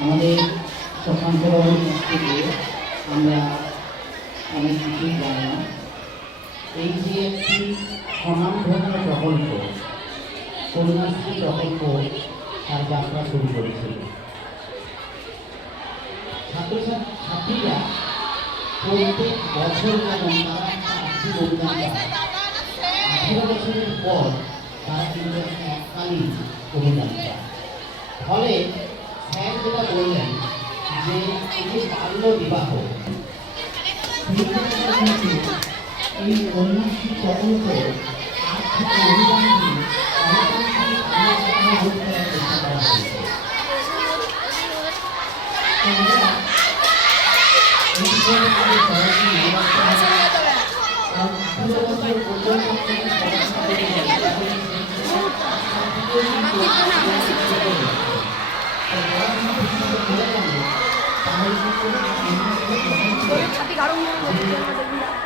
আমাদের থেকে আমরা অনেক কিছুই জানলাম। এই যে একটি স্বনামধন্য প্রকল্প কন্যাশ্রী প্রকল্প, তার যাত্রা শুরু করেছিল। ছাত্রছাত্রীরা প্রত্যেক বছর যেমন তারা আঠেরো বছরের পর তারা কিন্তু এককালীন পায় ফলে স্যার যেটা বললেন যে এই যে বাল্য বিবাহ এই কন্যাশ্রী প্রকল্প আর্থিক অনুদানটি অনেকাংশেই কার্যকর রূপ করার চেষ্টা করা হয়েছে তো আমরা এই বিষয়ে আমাদের সবাইকে মনে রাখতে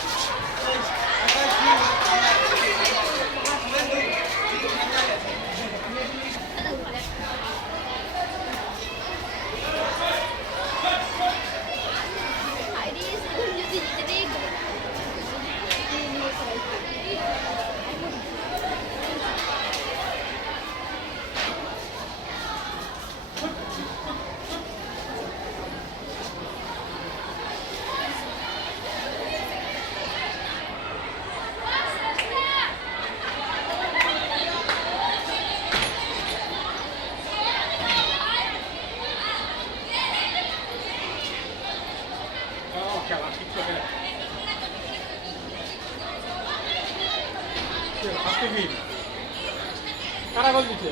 কারা গোল দিচ্ছে?